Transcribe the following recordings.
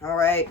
All right.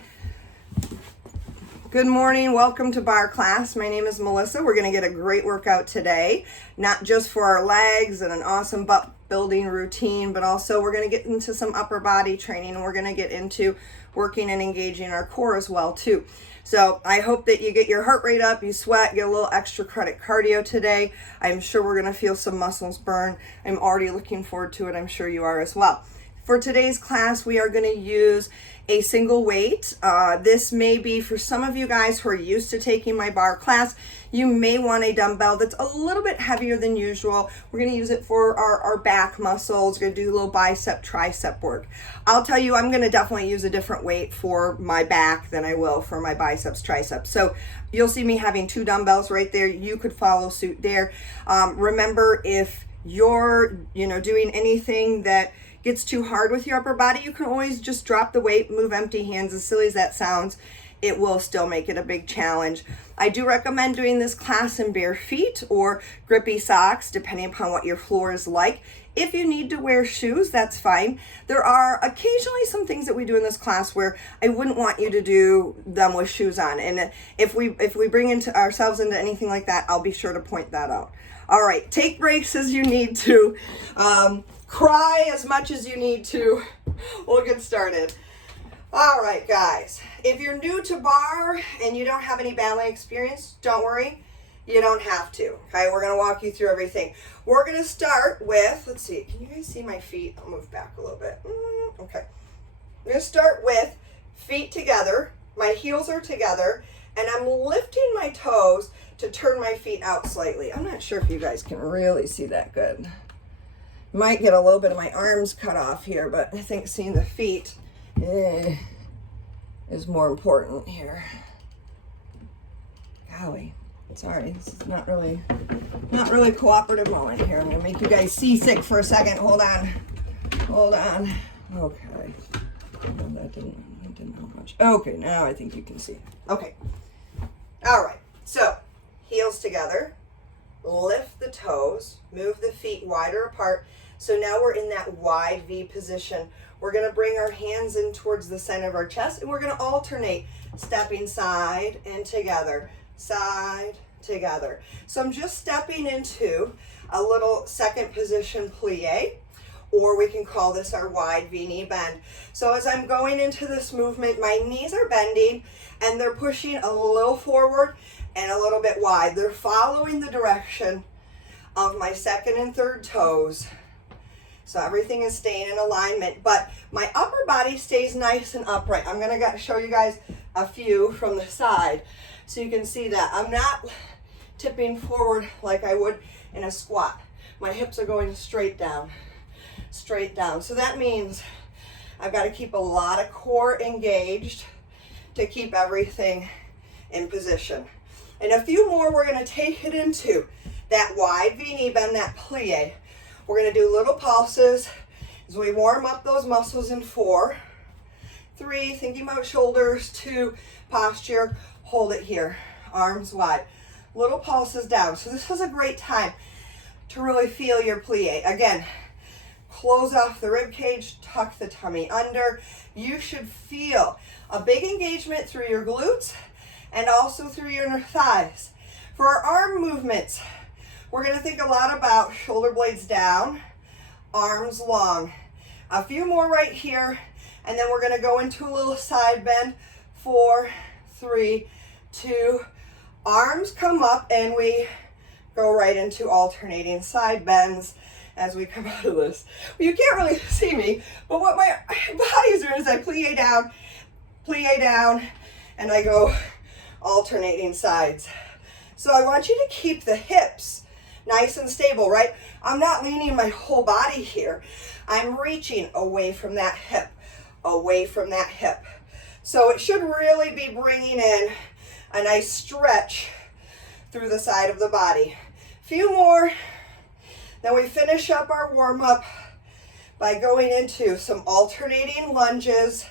Good morning. Welcome to Barre class. My name is Melissa. We're going to get a great workout today, not just for our legs and an awesome butt building routine, but also we're going to get into some upper body training, and we're going to get into working and engaging our core as well too. So I hope that you get your heart rate up, you sweat, get a little extra credit cardio today. I'm sure we're going to feel some muscles burn. I'm already looking forward to it. I'm sure you are as well. For today's class, we are going to use a single weight. This may be for some of you guys who are used to taking my Barre class. You may want a dumbbell that's a little bit heavier than usual. We're going to use it for our back muscles. We're going to do a little bicep, tricep work. I'll tell you, I'm going to definitely use a different weight for my back than I will for my biceps, triceps. So you'll see me having two dumbbells right there. You could follow suit there. Remember, if you're doing anything that gets too hard with your upper body, you can always just drop the weight, move empty hands. As silly as that sounds, it will still make it a big challenge. I do recommend doing this class in bare feet or grippy socks, depending upon what your floor is like. If you need to wear shoes, that's fine. There are occasionally some things that we do in this class where I wouldn't want you to do them with shoes on. And if we bring ourselves into anything like that, I'll be sure to point that out. All right, take breaks as you need to. Cry as much as you need to. We'll get started. All right, guys. If you're new to Barre and you don't have any ballet experience, don't worry. You don't have to. Okay, we're going to walk you through everything. We're going to start with, let's see, can you guys see my feet? I'll move back a little bit. Okay. I'm going to start with feet together. My heels are together, and I'm lifting my toes to turn my feet out slightly. I'm not sure if you guys can really see that good. Might get a little bit of my arms cut off here, but I think seeing the feet is more important here. Golly, sorry, this is not really cooperative moment here. I'm gonna make you guys seasick for a second. Hold on. Okay. No, that didn't help much. Okay, now I think you can see. Okay. All right. So heels together. Lift the toes. Move the feet wider apart. So now we're in that wide V position. We're going to bring our hands in towards the center of our chest, and we're going to alternate stepping side and together, side, together. So I'm just stepping into a little second position plie, or we can call this our wide V knee bend. So as I'm going into this movement, my knees are bending and they're pushing a little forward and a little bit wide. They're following the direction of my second and third toes. So everything is staying in alignment, but my upper body stays nice and upright. I'm going to show you guys a few from the side so you can see that I'm not tipping forward like I would in a squat. My hips are going straight down, straight down. So that means I've got to keep a lot of core engaged to keep everything in position. And a few more, we're going to take it into that wide V knee bend, that plie. We're going to do little pulses as we warm up those muscles in 4, 3, thinking about shoulders, 2, posture, hold it here, arms wide. Little pulses down. So this is a great time to really feel your plie. Again, close off the rib cage, tuck the tummy under. You should feel a big engagement through your glutes and also through your inner thighs. For our arm movements, we're going to think a lot about shoulder blades down, arms long. A few more right here, and then we're going to go into a little side bend. 4, 3, 2, arms come up, and we go right into alternating side bends as we come out of this. Well, you can't really see me, but what my body is doing is I plie down, and I go alternating sides. So I want you to keep the hips nice and stable, right? I'm not leaning my whole body here. I'm reaching away from that hip, away from that hip. So it should really be bringing in a nice stretch through the side of the body. Few more, then we finish up our warm-up by going into some alternating lunges.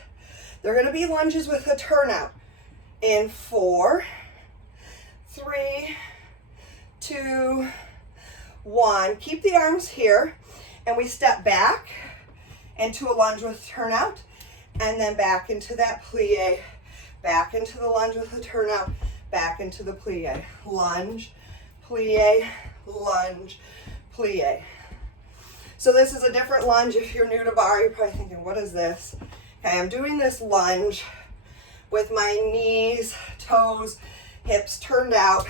They're going to be lunges with a turnout in 4, 3, 2, 1. Keep the arms here, and we step back into a lunge with turnout. and then back into that plie, back into the lunge with the turnout, back into the plie, lunge, plie, lunge, plie. So this is a different lunge. If you're new to barre, you're probably thinking, what is this? Okay, I'm doing this lunge with my knees, toes, hips turned out,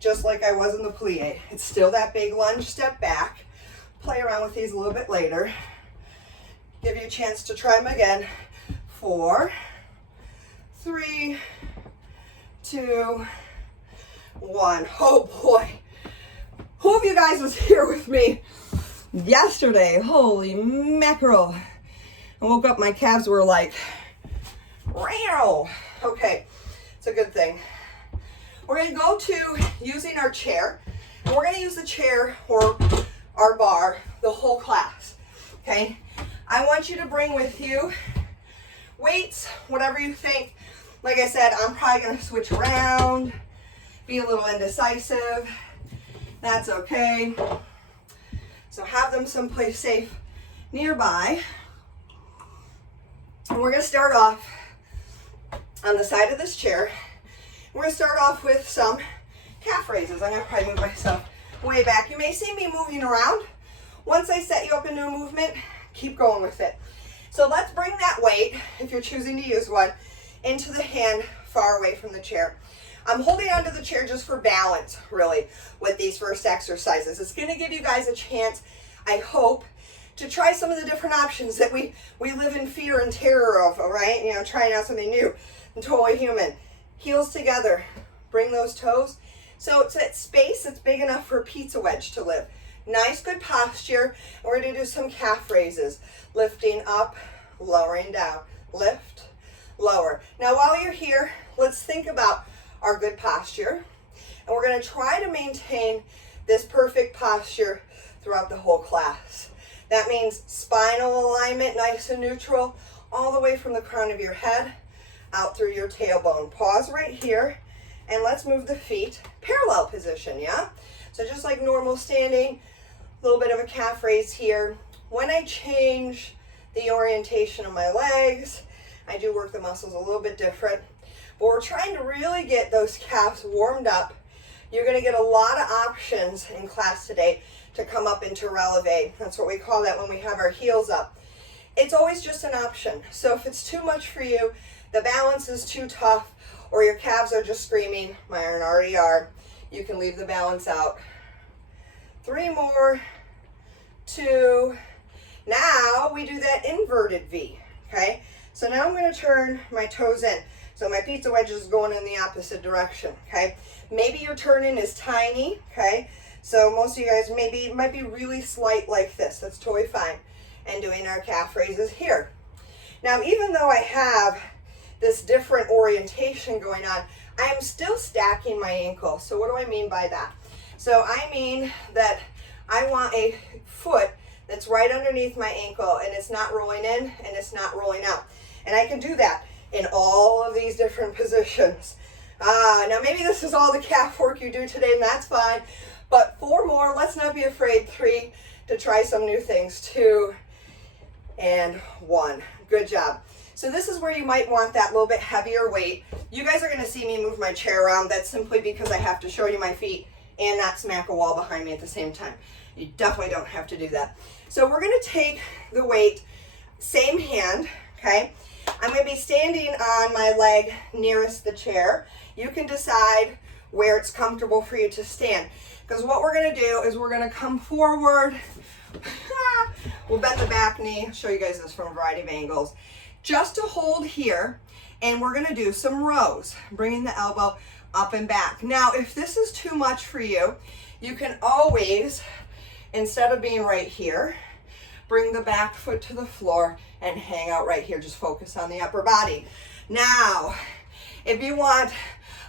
just like I was in the plie. It's still that big lunge step back. Play around with these a little bit later. Give you a chance to try them again. 4, 3, 2, 1. Oh boy. Who of you guys was here with me yesterday? Holy mackerel. I woke up, my calves were like, wow. Okay, it's a good thing. We're gonna go to using our chair, and we're gonna use the chair or our bar the whole class, okay? I want you to bring with you weights, whatever you think. Like I said, I'm probably gonna switch around, be a little indecisive. That's okay. So have them someplace safe nearby. And we're gonna start off on the side of this chair. We're gonna start off with some calf raises. I'm gonna probably move myself way back. You may see me moving around. Once I set you up into a movement, keep going with it. So let's bring that weight, if you're choosing to use one, into the hand far away from the chair. I'm holding onto the chair just for balance, really, with these first exercises. It's gonna give you guys a chance, I hope, to try some of the different options that we live in fear and terror of, all right? You know, trying out something new and totally human. Heels together, bring those toes. So it's that space that's big enough for a pizza wedge to live. Nice, good posture. We're gonna do some calf raises. Lifting up, lowering down. Lift, lower. Now while you're here, let's think about our good posture. And we're gonna try to maintain this perfect posture throughout the whole class. That means spinal alignment, nice and neutral, all the way from the crown of your head out through your tailbone. Pause right here, and let's move the feet parallel position, yeah? So just like normal standing, a little bit of a calf raise here. When I change the orientation of my legs, I do work the muscles a little bit different, but we're trying to really get those calves warmed up. You're gonna get a lot of options in class today to come up into releve. That's what we call that when we have our heels up. It's always just an option. So if it's too much for you, the balance is too tough, or your calves are just screaming, mine already are, you can leave the balance out. 3 more, 2. Now we do that inverted V, okay? So now I'm gonna turn my toes in. So my pizza wedge is going in the opposite direction, okay? Maybe your turn in is tiny, okay? So most of you guys might be really slight like this. That's totally fine. And doing our calf raises here. Now, even though I have this different orientation going on, I am still stacking my ankle. So what do I mean by that? So I mean that I want a foot that's right underneath my ankle, and it's not rolling in and it's not rolling out. And I can do that in all of these different positions. Now maybe this is all the calf work you do today, and that's fine. But 4 more, let's not be afraid. 3 to try some new things. 2 and 1. Good job. So this is where you might want that little bit heavier weight. You guys are gonna see me move my chair around. That's simply because I have to show you my feet and not smack a wall behind me at the same time. You definitely don't have to do that. So we're gonna take the weight, same hand, okay? I'm gonna be standing on my leg nearest the chair. You can decide where it's comfortable for you to stand. Because what we're gonna do is we're gonna come forward. We'll bend the back knee, show you guys this from a variety of angles. Just to hold here, and we're gonna do some rows, bringing the elbow up and back. Now, if this is too much for you, you can always, instead of being right here, bring the back foot to the floor and hang out right here. Just focus on the upper body. Now, if you want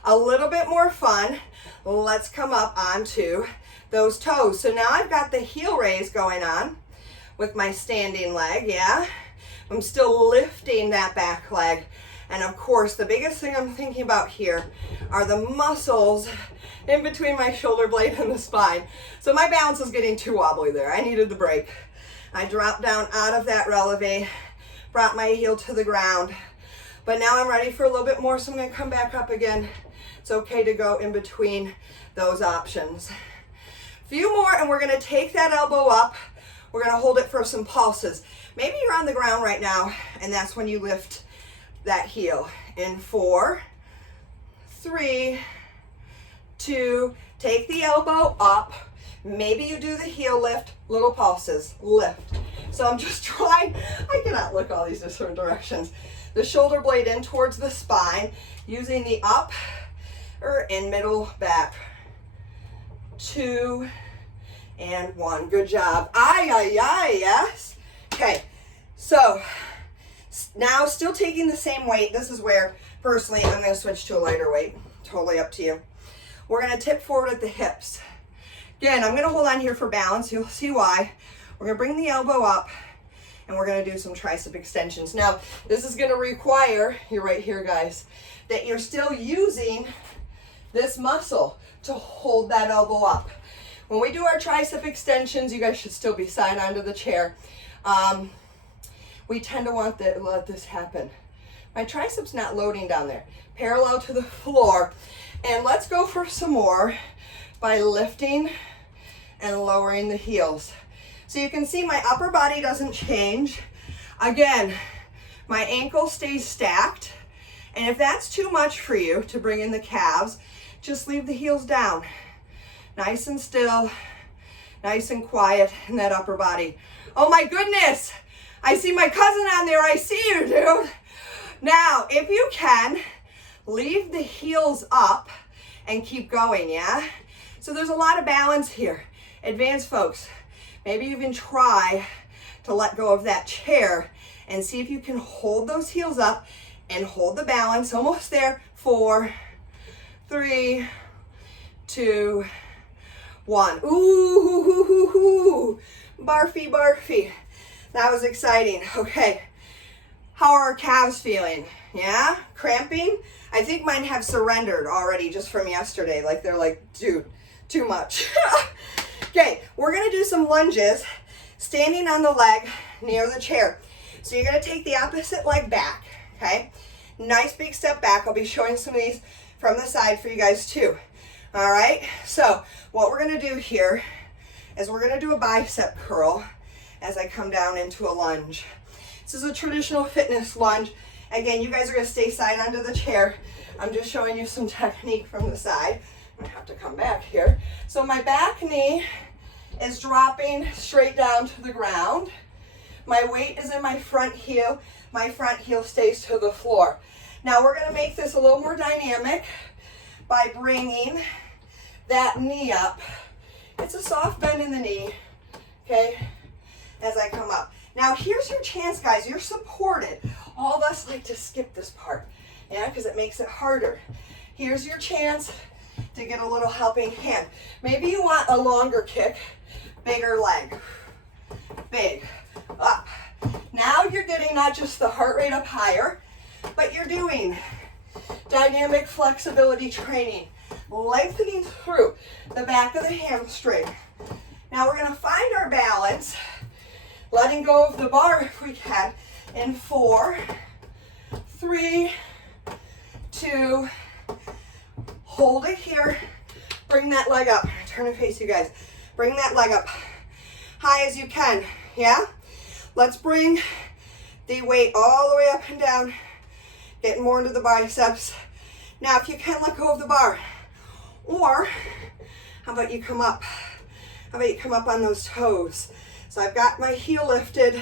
a little bit more fun, let's come up onto those toes. So now I've got the heel raise going on with my standing leg, yeah? I'm still lifting that back leg. And of course, the biggest thing I'm thinking about here are the muscles in between my shoulder blade and the spine. So my balance is getting too wobbly there. I needed the break. I drop down out of that releve, brought my heel to the ground. But now I'm ready for a little bit more, so I'm gonna come back up again. It's okay to go in between those options. Few more, and we're gonna take that elbow up. We're gonna hold it for some pulses. Maybe you're on the ground right now, and that's when you lift that heel. In 4, 3, 2, take the elbow up. Maybe you do the heel lift, little pulses, lift. So I'm just trying, I cannot look all these different directions. The shoulder blade in towards the spine, using the up or in middle back. 2 and 1. Good job. Ay, ay, ay, yes. Okay, so now still taking the same weight. This is where, personally, I'm going to switch to a lighter weight. Totally up to you. We're going to tip forward at the hips. Again, I'm going to hold on here for balance. You'll see why. We're going to bring the elbow up, and we're going to do some tricep extensions. Now, this is going to require, you're right here, guys, that you're still using this muscle to hold that elbow up. When we do our tricep extensions, you guys should still be side onto the chair. We tend to want to let this happen. My triceps not loading down there. Parallel to the floor. And let's go for some more by lifting and lowering the heels. So you can see my upper body doesn't change. Again, my ankle stays stacked. And if that's too much for you to bring in the calves, just leave the heels down. Nice and still, nice and quiet in that upper body. Oh my goodness, I see my cousin on there. I see you, dude. Now, if you can, leave the heels up and keep going, yeah? So there's a lot of balance here. Advanced folks, maybe even try to let go of that chair and see if you can hold those heels up and hold the balance. Almost there. 4, 3, 2, 1. Ooh, barfy, barfy. That was exciting. Okay. How are our calves feeling? Yeah? Cramping? I think mine have surrendered already just from yesterday. Like they're like, dude, too much. Okay, we're gonna do some lunges, standing on the leg near the chair. So you're gonna take the opposite leg back, okay? Nice big step back. I'll be showing some of these from the side for you guys too. All right, so what we're gonna do here is we're gonna do a bicep curl as I come down into a lunge. This is a traditional fitness lunge. Again, you guys are gonna stay side onto the chair. I'm just showing you some technique from the side. I have to come back here. So my back knee is dropping straight down to the ground. My weight is in my front heel. My front heel stays to the floor. Now we're gonna make this a little more dynamic by bringing that knee up. It's a soft bend in the knee, okay, as I come up. Now here's your chance, guys. You're supported. All of us like to skip this part, yeah, because it makes it harder. Here's your chance to get a little helping hand. Maybe you want a longer kick, bigger leg, big, up. Now you're getting not just the heart rate up higher, but you're doing dynamic flexibility training, lengthening through the back of the hamstring. Now we're gonna find our balance, letting go of the bar if we can, in 4, 3, 2, hold it here, bring that leg up, turn and face you guys, bring that leg up, high as you can, yeah? Let's bring the weight all the way up and down, getting more into the biceps. Now if you can, let go of the bar, or how about you come up? How about you come up on those toes? So I've got my heel lifted,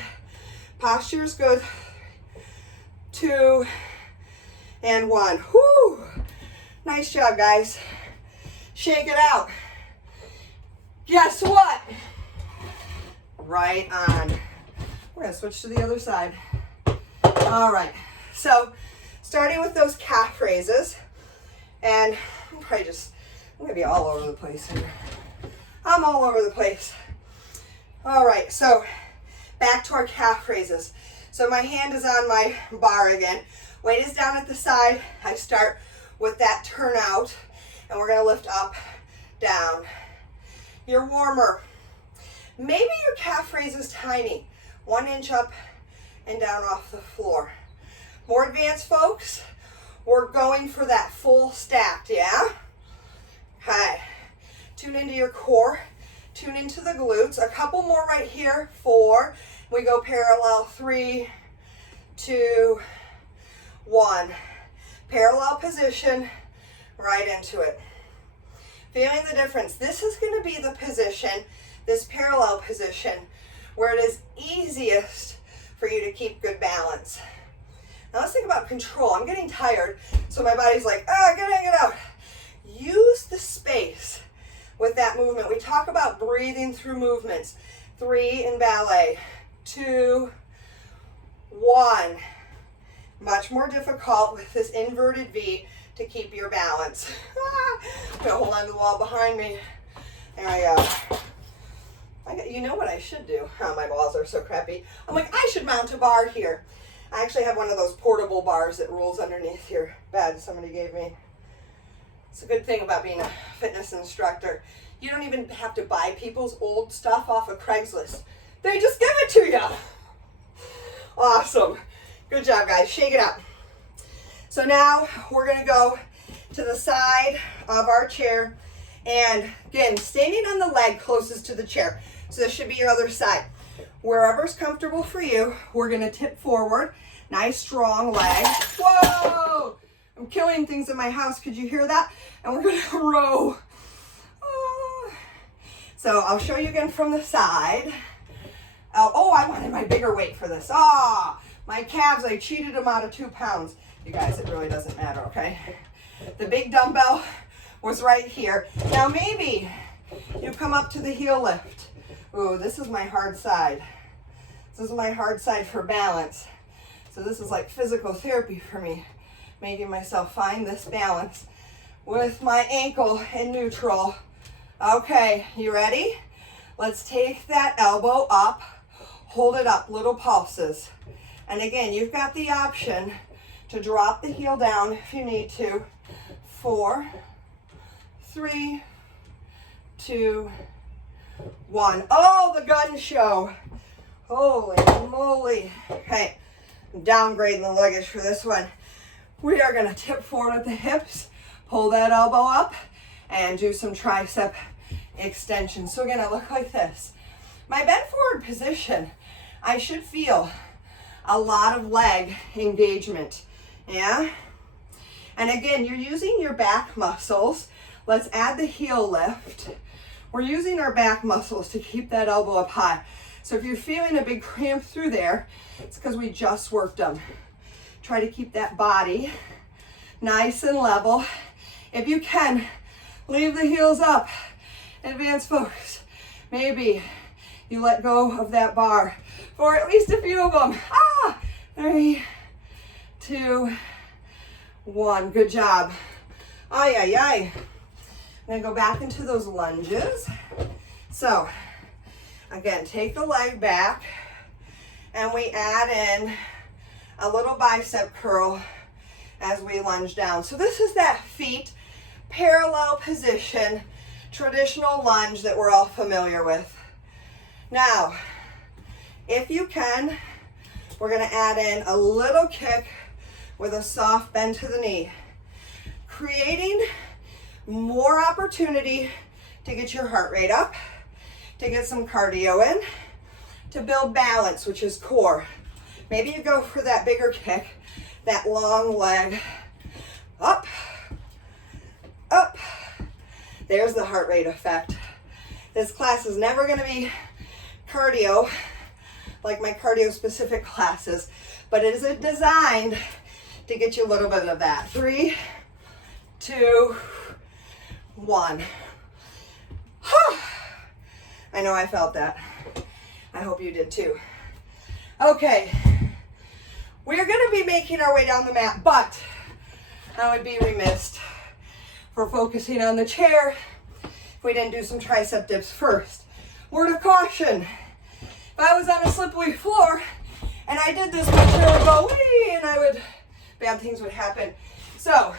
posture is good, 2, and 1. Whoo! Nice job, guys. Shake it out. Guess what? Right on. We're gonna switch to the other side. All right, so starting with those calf raises, and I'm gonna be all over the place here. I'm all over the place. All right, so back to our calf raises. So my hand is on my bar again. Weight is down at the side. I start with that turnout, and we're gonna lift up, down. Your warmer. Maybe your calf raise is tiny. 1 inch up, and down off the floor. More advanced folks, we're going for that full stacked, yeah? Okay, tune into your core, tune into the glutes. A couple more right here, 4. We go parallel, 3, 2, 1. Parallel position, right into it. Feeling the difference. This is going to be the position, this parallel position, where it is easiest for you to keep good balance. Now let's think about control. I'm getting tired, so my body's like, get in, get out. Use the space with that movement. We talk about breathing through movements. 3 in ballet, 2, 1. Much more difficult with this inverted V to keep your balance. I'm gonna hold on to the wall behind me. There I go. You know what I should do? Oh, my balls are so crappy. I'm like, I should mount a bar here. I actually have one of those portable bars that rolls underneath your bed somebody gave me. It's a good thing about being a fitness instructor. You don't even have to buy people's old stuff off of Craigslist. They just give it to you. Awesome. Good job, guys. Shake it up. So now we're going to go to the side of our chair. And again, standing on the leg closest to the chair. So this should be your other side. Wherever's comfortable for you, we're going to tip forward. Nice, strong leg. Whoa! I'm killing things in my house. Could you hear that? And we're going to row. So I'll show you again from the side. Oh, I wanted my bigger weight for this. My calves, I cheated them out of 2 pounds. You guys, it really doesn't matter, okay? The big dumbbell was right here. Now maybe you come up to the heel lift. Ooh, this is my hard side. This is my hard side for balance. So this is like physical therapy for me, making myself find this balance with my ankle in neutral. Okay, you ready? Let's take that elbow up, hold it up, little pulses. And again, you've got the option to drop the heel down if you need to. 4, 3, 2, 1. Oh, the gun show. Holy moly. Okay, I'm downgrading the luggage for this one. We are gonna tip forward at the hips, pull that elbow up, and do some tricep extension. So again, I look like this. My bent forward position, I should feel a lot of leg engagement, yeah? And again, you're using your back muscles. Let's add the heel lift. We're using our back muscles to keep that elbow up high. So if you're feeling a big cramp through there, it's because we just worked them. Try to keep that body nice and level. If you can, leave the heels up. Advanced folks, maybe you let go of that bar for at least a few of them. 3, 2, 1. Good job. I'm gonna go back into those lunges. So again, take the leg back and we add in a little bicep curl as we lunge down. So this is that feet parallel position, traditional lunge that we're all familiar with. Now, if you can, we're going to add in a little kick with a soft bend to the knee, creating more opportunity to get your heart rate up, to get some cardio in, to build balance, which is core. Maybe you go for that bigger kick, that long leg, up, up. There's the heart rate effect. This class is never going to be cardio like my cardio specific classes, but it is designed to get you a little bit of that. 3, 2, 1. I know I felt that. I hope you did too. Okay, we're going to be making our way down the mat, but I would be remiss for focusing on the chair if we didn't do some tricep dips first. Word of caution, if I was on a slippery floor and I did this, my chair would go wee and bad things would happen. So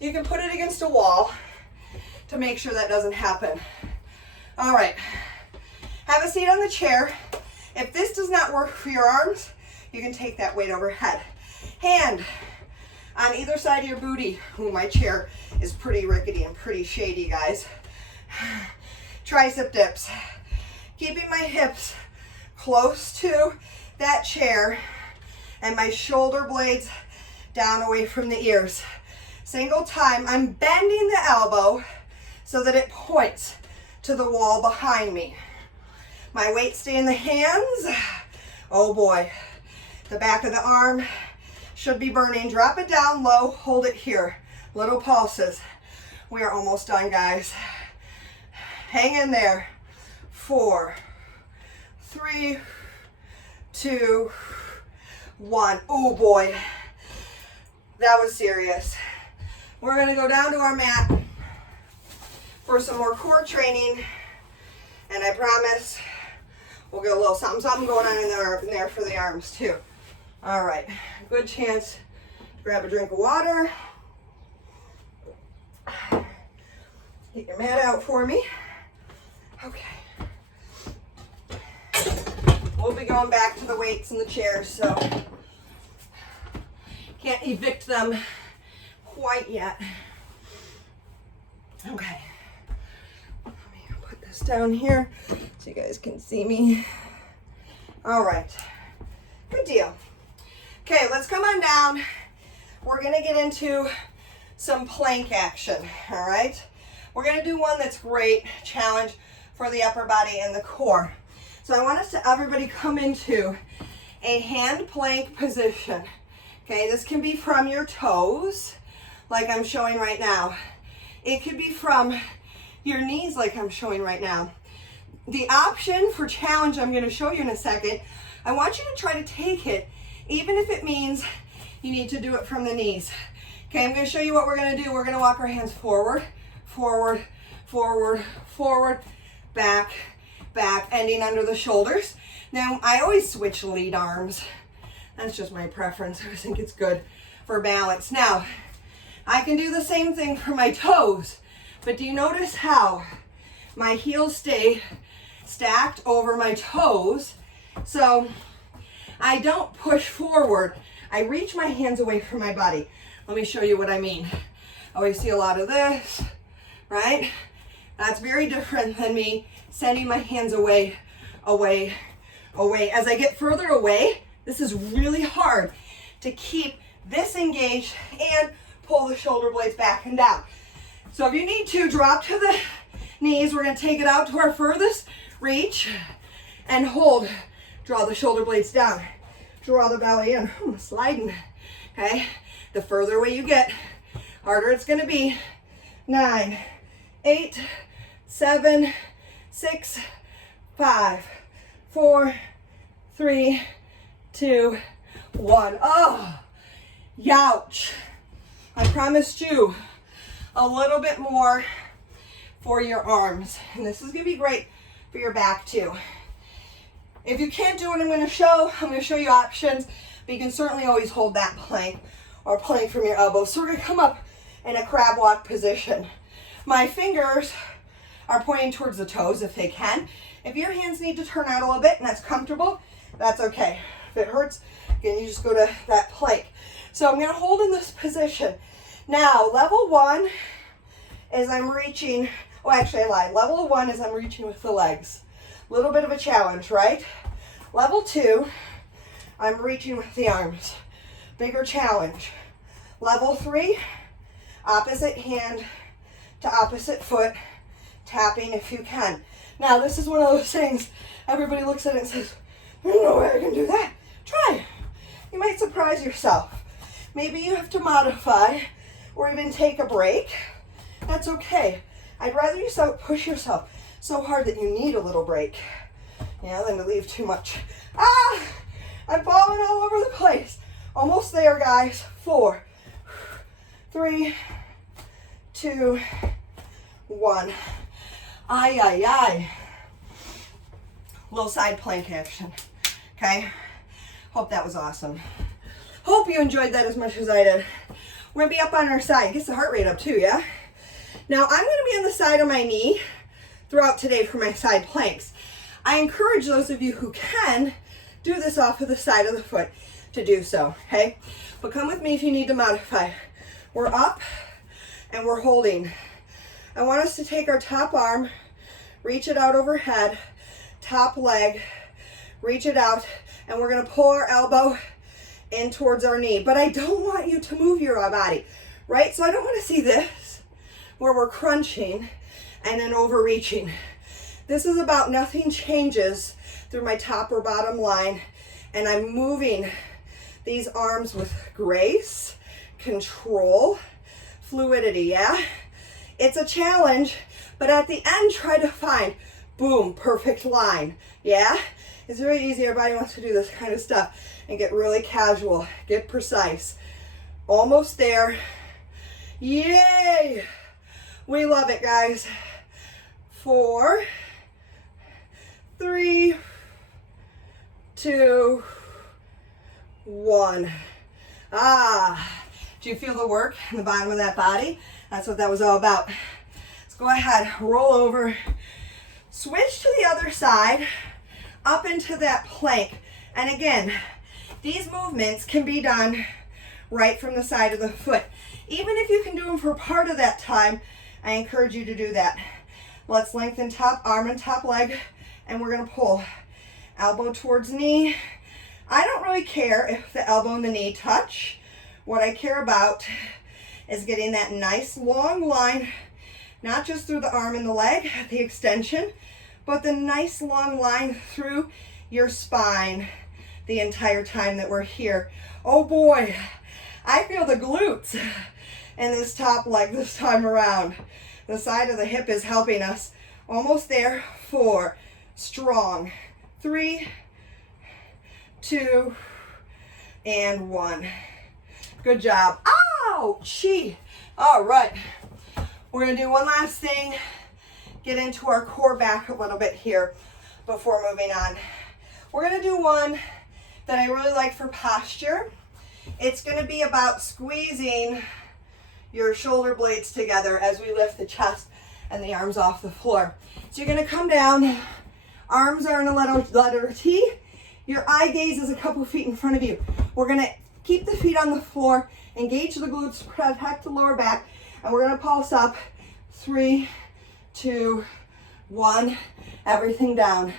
you can put it against a wall to make sure that doesn't happen. All right, have a seat on the chair. If this does not work for your arms, you can take that weight overhead. Hand on either side of your booty. Ooh, my chair is pretty rickety and pretty shady, guys. Tricep dips. Keeping my hips close to that chair and my shoulder blades down away from the ears. Single time, I'm bending the elbow so that it points to the wall behind me. My weight stay in the hands. Oh boy, the back of the arm should be burning. Drop it down low, hold it here. Little pulses. We are almost done, guys. Hang in there. 4, 3, 2, 1. Oh boy, that was serious. We're gonna go down to our mat for some more core training, and I promise we'll get a little something going on in there for the arms too. All right, good chance to grab a drink of water. Get your mat out for me. Okay. We'll be going back to the weights and the chairs, so can't evict them quite yet. Okay. Let me put this down here so you guys can see me. All right. Good deal. Okay, let's come on down. We're going to get into some plank action, all right? We're going to do one that's great challenge for the upper body and the core. So I want us to everybody come into a hand plank position. Okay, this can be from your toes, like I'm showing right now. It could be from your knees, like I'm showing right now. The option for challenge I'm going to show you in a second, I want you to try to take it, even if it means you need to do it from the knees. Okay, I'm going to show you what we're going to do. We're going to walk our hands forward, forward, forward, forward, back, back, ending under the shoulders. Now, I always switch lead arms. That's just my preference. I think it's good for balance. Now, I can do the same thing for my toes, but do you notice how my heels stay stacked over my toes? So I don't push forward. I reach my hands away from my body. Let me show you what I mean. I always see a lot of this, right? That's very different than me sending my hands away, away, away. As I get further away, this is really hard to keep this engaged and pull the shoulder blades back and down. So if you need to, drop to the knees. We're going to take it out to our furthest reach and hold. Draw the shoulder blades down. Draw the belly in. I'm sliding. Okay? The further away you get, harder it's going to be. 9, 8, 7, 6, 5, 4, 3, 2, 1. Oh, youch. I promised you a little bit more for your arms. And this is going to be great for your back too. If you can't do what I'm going to show you options, but you can certainly always hold that plank or plank from your elbows. So we're going to come up in a crab walk position. My fingers are pointing towards the toes if they can. If your hands need to turn out a little bit and that's comfortable, that's okay. If it hurts, again, you just go to that plank. So I'm going to hold in this position. Now, level 1 is I'm reaching, oh, actually I lied. Level 1 is I'm reaching with the legs. A little bit of a challenge, right? Level 2, I'm reaching with the arms. Bigger challenge. Level 3, opposite hand to opposite foot, tapping if you can. Now, this is one of those things, everybody looks at it and says, there's no way I can do that. Try. You might surprise yourself. Maybe you have to modify or even take a break. That's okay. I'd rather you push yourself so hard that you need a little break, than to leave too much. Ah, I'm falling all over the place. Almost there, guys. 4, 3, 2, 1. Ay, ay, ay. Little side plank action. Okay? Hope that was awesome. Hope you enjoyed that as much as I did. We're going to be up on our side. Gets the heart rate up too, yeah? Now, I'm going to be on the side of my knee throughout today for my side planks. I encourage those of you who can do this off of the side of the foot to do so, okay? But come with me if you need to modify. We're up and we're holding. I want us to take our top arm, reach it out overhead, top leg, reach it out, and we're gonna pull our elbow in towards our knee. But I don't want you to move your body, right? So I don't wanna see this, where we're crunching and then overreaching. This is about nothing changes through my top or bottom line, and I'm moving these arms with grace, control, fluidity, yeah? It's a challenge, but at the end, try to find, boom, perfect line, yeah? It's very easy. Everybody wants to do this kind of stuff and get really casual, get precise. Almost there. Yay! We love it, guys. 4, 3, 2, 1. Do you feel the work in the bottom of that body? That's what that was all about. Let's go ahead, roll over, switch to the other side, up into that plank. And again, these movements can be done right from the side of the foot. Even if you can do them for part of that time, I encourage you to do that. Let's lengthen top arm and top leg, and we're gonna pull. Elbow towards knee. I don't really care if the elbow and the knee touch. What I care about is getting that nice long line, not just through the arm and the leg, the extension, but the nice long line through your spine the entire time that we're here. Oh boy, I feel the glutes in this top leg this time around. The side of the hip is helping us. Almost there. 4, strong. 3, 2, and 1. Good job. Ouchie. All right. We're going to do one last thing. Get into our core back a little bit here before moving on. We're going to do one that I really like for posture. It's going to be about squeezing your shoulder blades together as we lift the chest and the arms off the floor. So you're going to come down. Arms are in a letter T. Your eye gaze is a couple feet in front of you. We're going to keep the feet on the floor, engage the glutes, protect the lower back, and we're going to pulse up. 3, 2, 1. Everything down.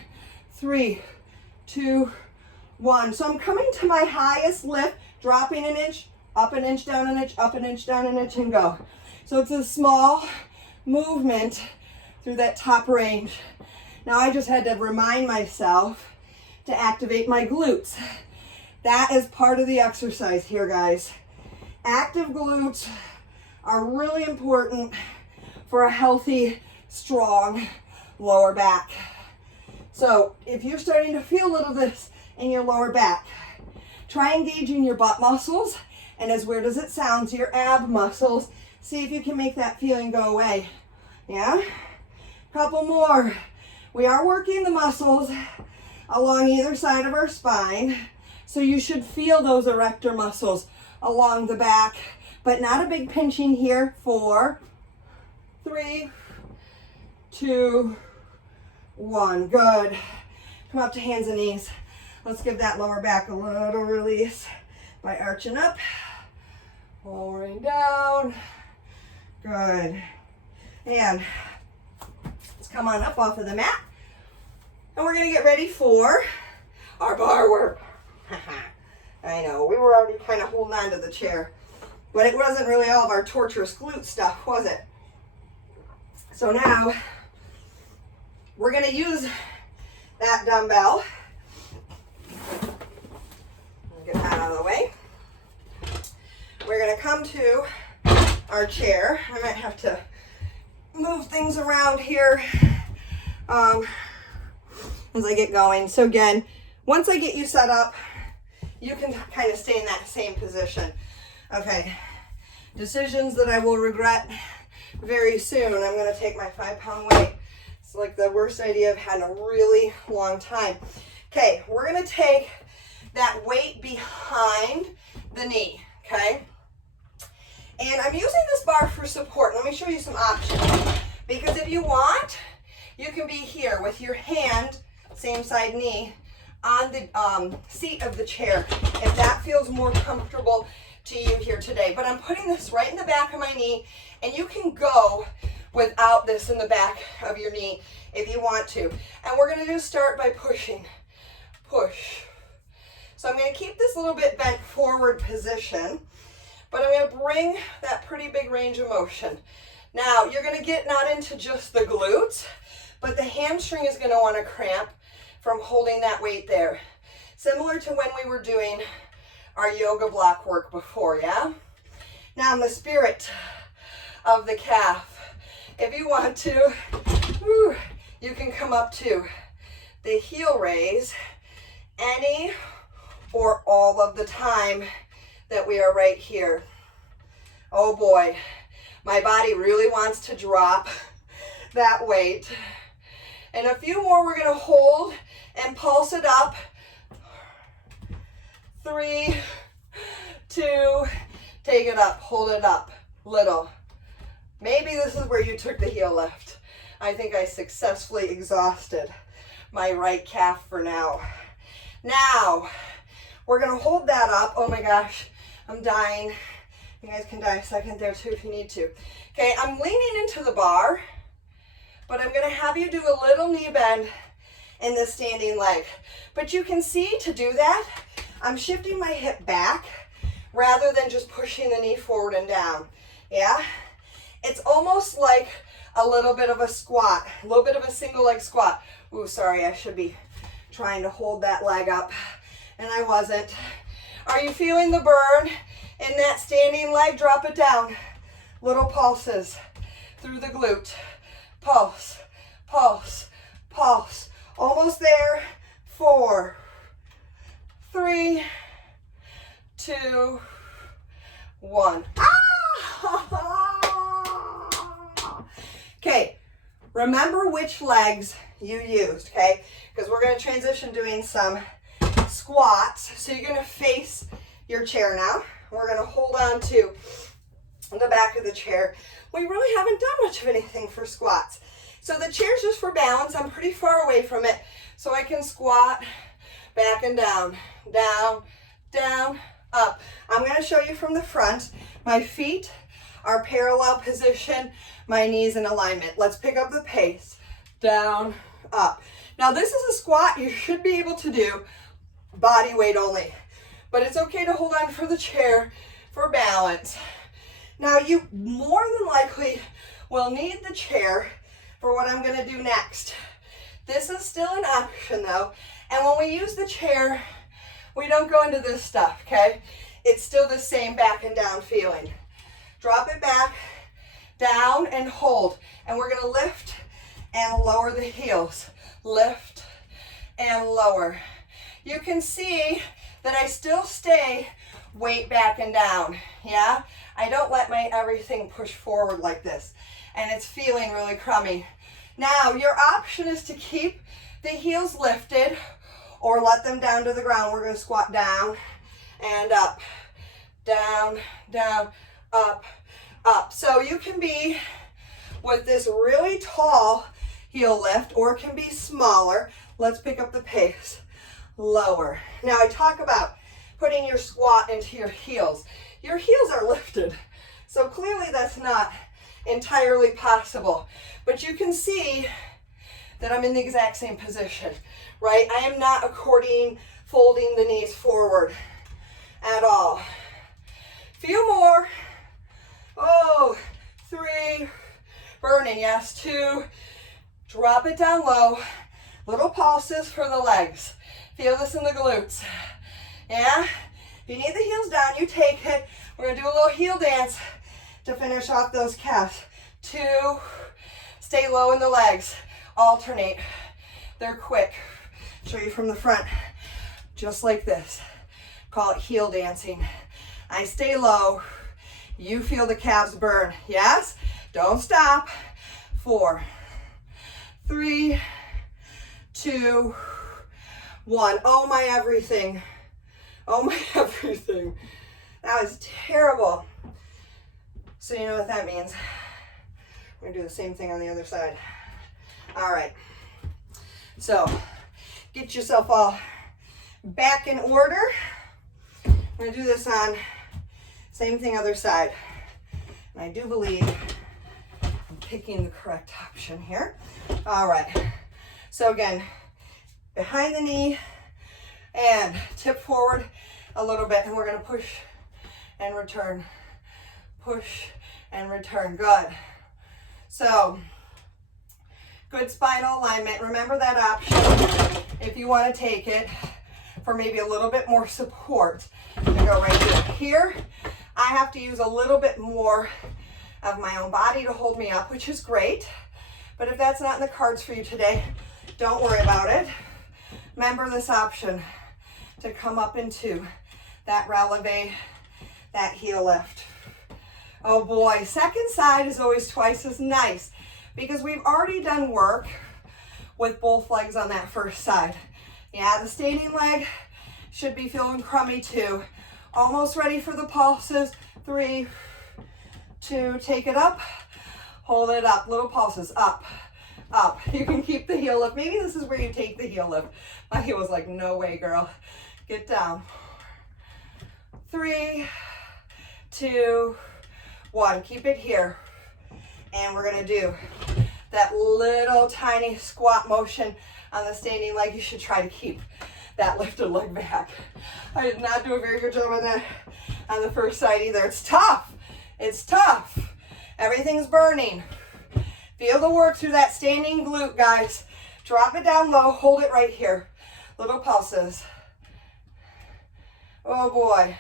3, 2, 1. So I'm coming to my highest lift, dropping an inch, up an inch, down an inch, up an inch, down an inch, and go. So it's a small movement through that top range. Now I just had to remind myself to activate my glutes. That is part of the exercise here, guys. Active glutes are really important for a healthy, strong lower back. So if you're starting to feel a little of this in your lower back, try engaging your butt muscles, and as weird as it sounds, your ab muscles. See if you can make that feeling go away. Yeah? Couple more. We are working the muscles along either side of our spine, so you should feel those erector muscles along the back, but not a big pinching here. 4, 3, 2, 1. Good. Come up to hands and knees. Let's give that lower back a little release by arching up, lowering down. Good. And let's come on up off of the mat. And we're going to get ready for our bar work. I know, we were already kind of holding on to the chair, but it wasn't really all of our torturous glute stuff, was it? So now we're going to use that dumbbell. Get that out of the way. We're going to come to our chair. I might have to move things around here as I get going. So again, once I get you set up, you can kind of stay in that same position. Okay, decisions that I will regret very soon. I'm going to take my 5-pound weight. It's like the worst idea I've had in a really long time. Okay, we're going to take that weight behind the knee, okay? And I'm using this bar for support. Let me show you some options. Because if you want, you can be here with your hand, same side knee, on the seat of the chair if that feels more comfortable to you here today. But I'm putting this right in the back of my knee, and you can go without this in the back of your knee if you want to. And we're going to just start by pushing. Push. So I'm going to keep this a little bit bent forward position, but I'm going to bring that pretty big range of motion. Now, you're going to get not into just the glutes, but the hamstring is going to want to cramp from holding that weight there. Similar to when we were doing our yoga block work before, yeah? Now, in the spirit of the calf, if you want to, you can come up to the heel raise any or all of the time that we are right here. Oh boy, my body really wants to drop that weight. And a few more we're going to hold and pulse it up. 3, 2, take it up, hold it up, little. Maybe this is where you took the heel lift. I think I successfully exhausted my right calf for now. Now, we're going to hold that up. Oh my gosh, I'm dying. You guys can die a second there too if you need to. Okay, I'm leaning into the bar, but I'm going to have you do a little knee bend in the standing leg. But you can see to do that, I'm shifting my hip back rather than just pushing the knee forward and down. Yeah? It's almost like a little bit of a squat, a little bit of a single leg squat. Ooh, sorry, I should be trying to hold that leg up, and I wasn't. Are you feeling the burn in that standing leg? Drop it down. Little pulses through the glute. Pulse, pulse, pulse. Almost there. 4, 3, 2, 1. Okay, remember which legs you used, okay? Because we're going to transition doing some squats. So you're going to face your chair now. We're going to hold on to the back of the chair. We really haven't done much of anything for squats. So the chair's just for balance. I'm pretty far away from it, so I can squat back and down, down, down, up. I'm going to show you from the front. My feet are parallel position, my knees in alignment. Let's pick up the pace. Down, up. Now this is a squat you should be able to do body weight only, but it's okay to hold on for the chair for balance. Now you more than likely will need the chair for what I'm going to do next. This is still an option though, and when we use the chair, we don't go into this stuff, okay? It's still the same back and down feeling. Drop it back, down, and hold. And we're going to lift and lower the heels. Lift and lower. You can see that I still stay weight back and down, yeah? I don't let my everything push forward like this, and it's feeling really crummy. Now, your option is to keep the heels lifted or let them down to the ground. We're going to squat down and up, down, down, up, up. So you can be with this really tall heel lift, or it can be smaller. Let's pick up the pace. Lower. Now I talk about putting your squat into your heels. Your heels are lifted, so clearly that's not entirely possible. But you can see that I'm in the exact same position, right? I am not folding the knees forward at all. Few more. Oh, 3, burning, yes, 2, drop it down low, little pulses for the legs. Feel this in the glutes, yeah? If you need the heels down, you take it. We're gonna do a little heel dance to finish off those calves. 2, stay low in the legs, alternate. They're quick. Show you from the front, just like this. Call it heel dancing. I stay low, you feel the calves burn, yes? Don't stop. 4, 3, 2, 1. Oh my everything. Oh my everything. That was terrible. So you know what that means. We're gonna do the same thing on the other side. All right. So get yourself all back in order. I'm gonna do this on, same thing other side. And I do believe I'm picking the correct option here. All right, so again, behind the knee and tip forward a little bit, and we're gonna push and return, push and return, good. So, good spinal alignment. Remember that option if you want to take it for maybe a little bit more support. I'm gonna go right here. Here, I have to use a little bit more of my own body to hold me up, which is great. But if that's not in the cards for you today, don't worry about it. Remember this option to come up into that releve, that heel lift. Oh boy, second side is always twice as nice because we've already done work with both legs on that first side. Yeah, the standing leg should be feeling crummy too. Almost ready for the pulses. 3, 2, take it up, hold it up, little pulses, up, up. You can keep the heel lift. Maybe this is where you take the heel lift. My heel was like, no way, girl. Get down. 3, 2, 1. Keep it here. And we're gonna do that little tiny squat motion on the standing leg. You should try to keep that lifted leg back. I did not do a very good job on that on the first side either. It's tough. It's tough. Everything's burning. Feel the work through that standing glute, guys. Drop it down low. Hold it right here. Little pulses. Oh boy.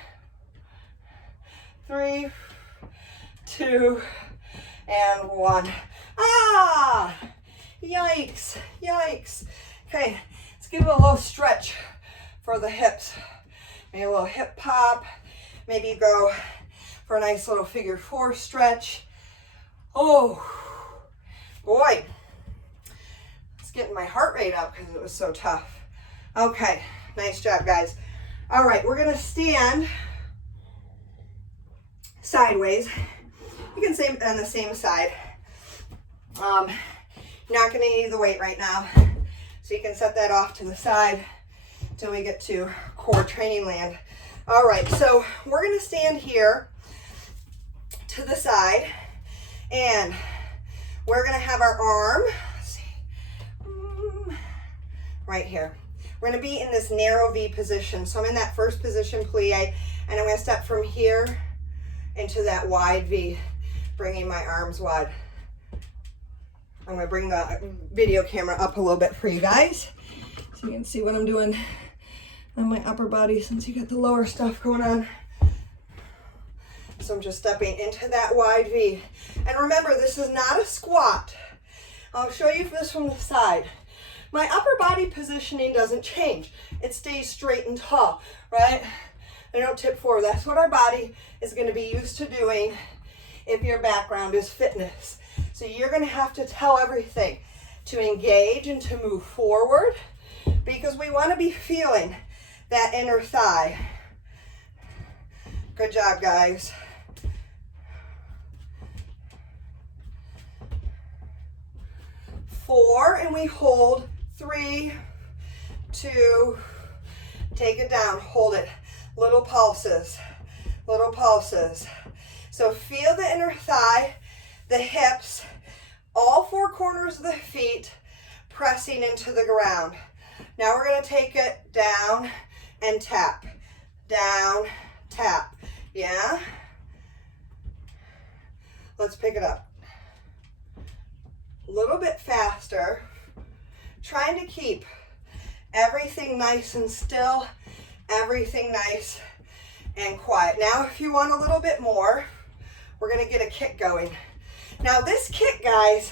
3, 2, and 1. Ah! Yikes. Yikes. Okay, let's give it a little stretch for the hips. Maybe a little hip pop. Maybe go for a nice little figure 4 stretch. Oh, boy. It's getting my heart rate up because it was so tough. Okay, nice job, guys. All right, we're gonna stand sideways. You can stay on the same side. Not gonna need the weight right now. So you can set that off to the side until we get to core training land. All right, so we're gonna stand here to the side and we're gonna have our arm, let's see, right here. We're gonna be in this narrow V position. So I'm in that first position, plie, and I'm gonna step from here into that wide V, bringing my arms wide. I'm gonna bring the video camera up a little bit for you guys so you can see what I'm doing on my upper body since you got the lower stuff going on. So I'm just stepping into that wide V. And remember, this is not a squat. I'll show you this from the side. My upper body positioning doesn't change. It stays straight and tall, right? I don't tip forward. That's what our body is gonna be used to doing if your background is fitness. So you're gonna have to tell everything to engage and to move forward because we wanna be feeling that inner thigh. Good job, guys. Four, and we hold. 3, 2, take it down, hold it. Little pulses, little pulses. So feel the inner thigh, the hips, all 4 corners of the feet pressing into the ground. Now we're gonna take it down and tap, down, tap, yeah? Let's pick it up. A little bit faster, trying to keep everything nice and still, everything nice and quiet. Now, if you want a little bit more, we're gonna get a kick going. Now this kick, guys,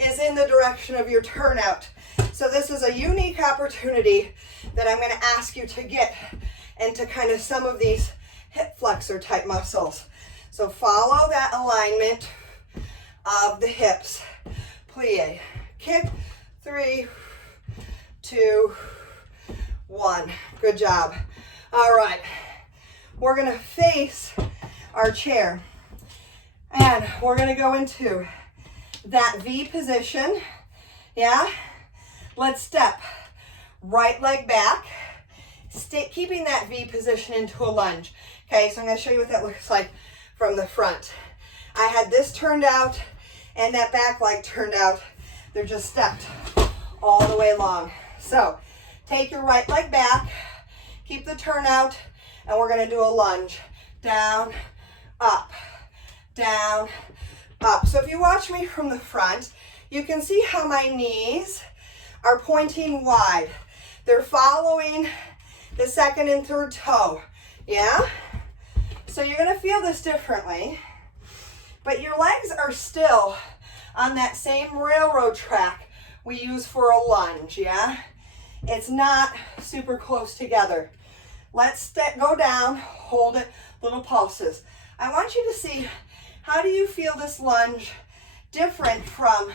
is in the direction of your turnout. So this is a unique opportunity that I'm gonna ask you to get into kind of some of these hip flexor type muscles. So follow that alignment of the hips. Plie, kick, 3, 2, 1. Good job. All right, we're gonna face our chair and we're gonna go into that V position. Yeah, let's step right leg back keeping that V position into a lunge. Okay, so I'm gonna show you what that looks like from the front. I had this turned out and that back leg turned out. They're just stepped all the way along. So take your right leg back, keep the turnout, and we're gonna do a lunge. Down, up, down, up. So if you watch me from the front, you can see how my knees are pointing wide. They're following the second and third toe, yeah? So you're gonna feel this differently, but your legs are still on that same railroad track we use for a lunge, yeah? It's not super close together. Let's go down, hold it, little pulses. I want you to see, how do you feel this lunge different from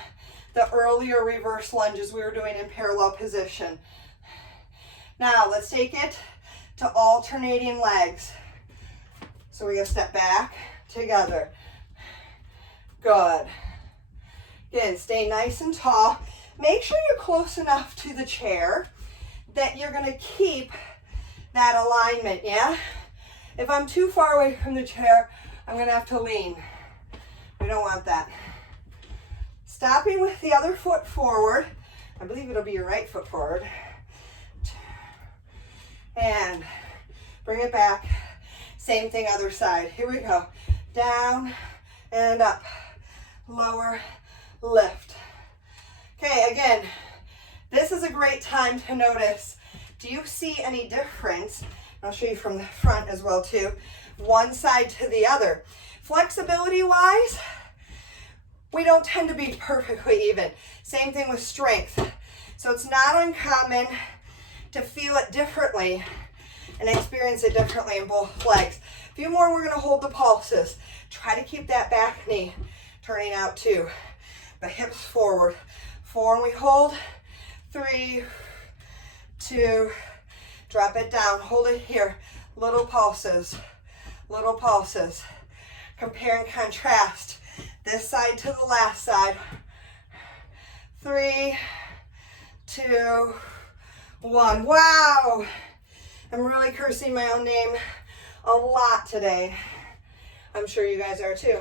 the earlier reverse lunges we were doing in parallel position? Now let's take it to alternating legs. So we're gonna step back together. Good. Again, stay nice and tall. Make sure you're close enough to the chair that you're gonna keep that alignment, yeah? If I'm too far away from the chair, I'm gonna have to lean. We don't want that. Stopping with the other foot forward. I believe it'll be your right foot forward. And bring it back. Same thing, other side. Here we go. Down and up. Lower, lift. Okay, again, this is a great time to notice, do you see any difference? I'll show you from the front as well too. One side to the other. Flexibility wise, we don't tend to be perfectly even. Same thing with strength. So it's not uncommon to feel it differently and experience it differently in both legs. A few more, we're gonna hold the pulses. Try to keep that back knee turning out too. The hips forward. 4 and we hold. 3, 2, drop it down, hold it here. Little pulses, little pulses. Compare and contrast this side to the last side. 3, 2, 1. Wow, I'm really cursing my own name a lot today. I'm sure you guys are too.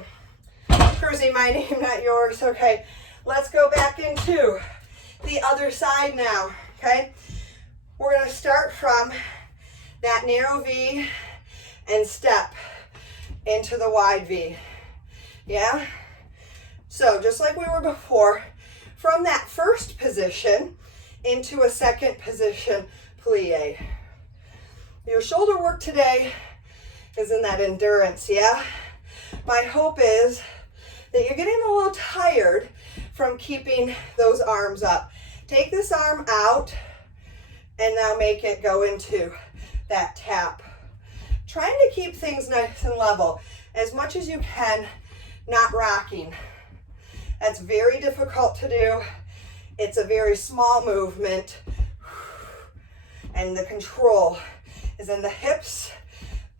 Cursing my name, not yours. Okay, let's go back into the other side now, okay? We're gonna start from that narrow V and step into the wide V, yeah? So just like we were before, from that first position into a second position plie. Your shoulder work today is in that endurance, yeah? My hope is that you're getting a little tired from keeping those arms up. Take this arm out and now make it go into that tap. Trying to keep things nice and level as much as you can, not rocking. That's very difficult to do. It's a very small movement, and the control is in the hips.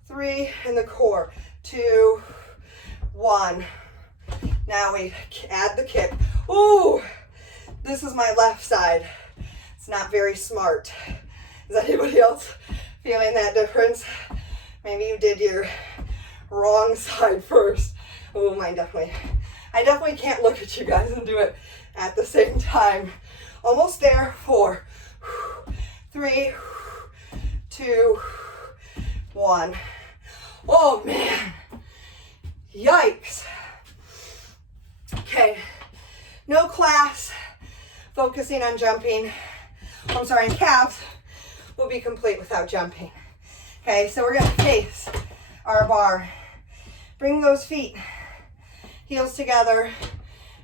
3 in the core. 2, 1. Now we add the kick. Ooh, this is my left side. It's not very smart. Is anybody else feeling that difference? Maybe you did your wrong side first. Oh, mine definitely. I definitely can't look at you guys and do it at the same time. Almost there. 4, 3, 2, 1. Oh man, yikes. Okay, no class focusing on jumping. I'm sorry, calves will be complete without jumping. Okay, so we're gonna face our bar. Bring those feet, heels together.